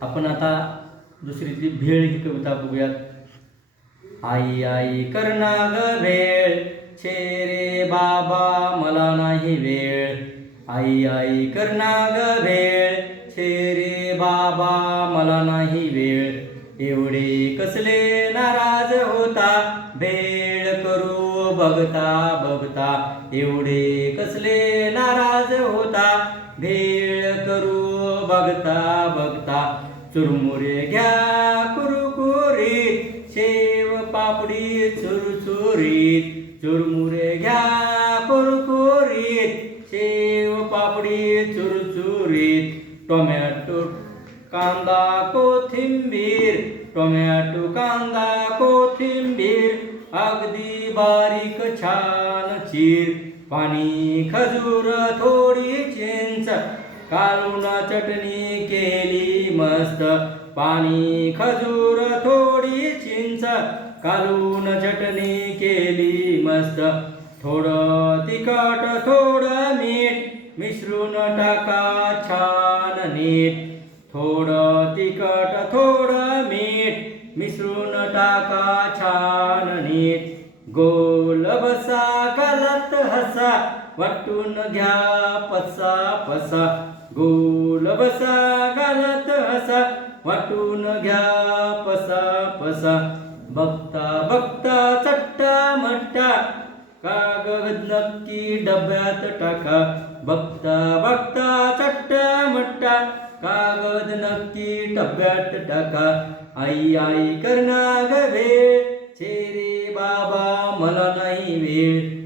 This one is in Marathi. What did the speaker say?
आपण आता दुसरीतली भेळ ही कविता बघूयात. आई आई करना ग भेळ छे रे बाबा मला नाही वेळ. आई आई करना ग भेळ छे रे बाबा मला नाही वेळ. एवढे कसले नाराज होता. भेळ करू बघता बघता. एवढे कसले नाराज होता. भेळ बघता बघता चुरमुरे घ्या कुरकुरी शेव पापडी चुरचुरीत. चुरमुरे घ्या कुरकुरीत. शेव पापडी चुरचुरीत. टोमॅटो कांदा कोथिंबीर. टोमॅटो कांदा कोथिंबीर. अगदी बारीक छान चीर पाणी खजूर थोडी चिंच. घालून चटणी केली मस्त. पाणी खजूर थोडी चिंच. घालून चटणी केली मस्त. थोडं तिखट थोडं मीठ. मिसळून टाका छान नीट. थोडं तिखट थोडं मीठ. मिसळून टाका छान नीट. गोल बसा गलत हसा वाटून घ्या पसा पसा. गोल बसा गलत हसा वाटून घ्या पसा पसा. बघता बघता चट्टा मट्टा कागद नक्की डब्यात टाका. बघता बघता चट्टा मट्टा कागद नक्की डब्यात टाका. आई आई करणार ग वेळ छे मला नाही वेळ